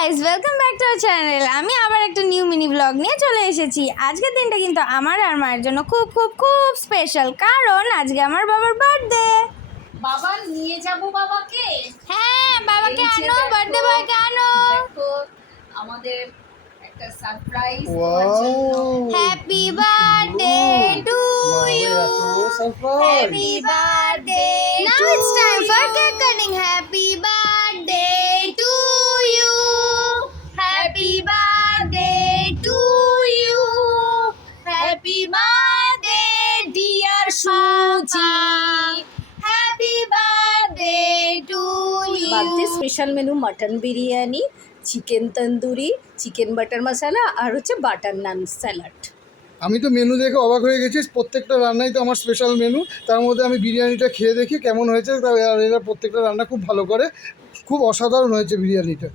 Guys, welcome back to our channel. আমি আবার একটা নিউ মিনি ব্লগ নিয়ে চলে এসেছি। আজকের দিনটা কিন্তু আমার আর মায়ের জন্য খুব খুব খুব স্পেশাল, কারণ আজকে আমার বাবার বার্থডে। বাবা নিয়ে যাব বাবাকে। হ্যাঁ, বাবাকে এই যে আনো, দেখো, বার্থডে বয়কে আনো। দেখো আমাদের একটা সারপ্রাইজ Wow! তোমার জন্য। Happy birthday to you, happy birthday. Now it's time for cake cutting. Happy birthday to you, happy birthday to you, happy birthday dear Suji, happy birthday to you. Birthday special menu mutton biryani, chicken tandoori, chicken butter masala আর হচ্ছে butter নান salad. আমি তো menu দেখে অবাক হয়ে গেছি। প্রত্যেকটা রান্নাই তো আমার স্পেশাল মেনু। তার মধ্যে আমি বিরিয়ানিটা খেয়ে দেখি কেমন হয়েছে। আর এরা প্রত্যেকটা রান্না খুব ভালো করে, খুব অসাধারণ হয়েছে বিরিয়ানিটা।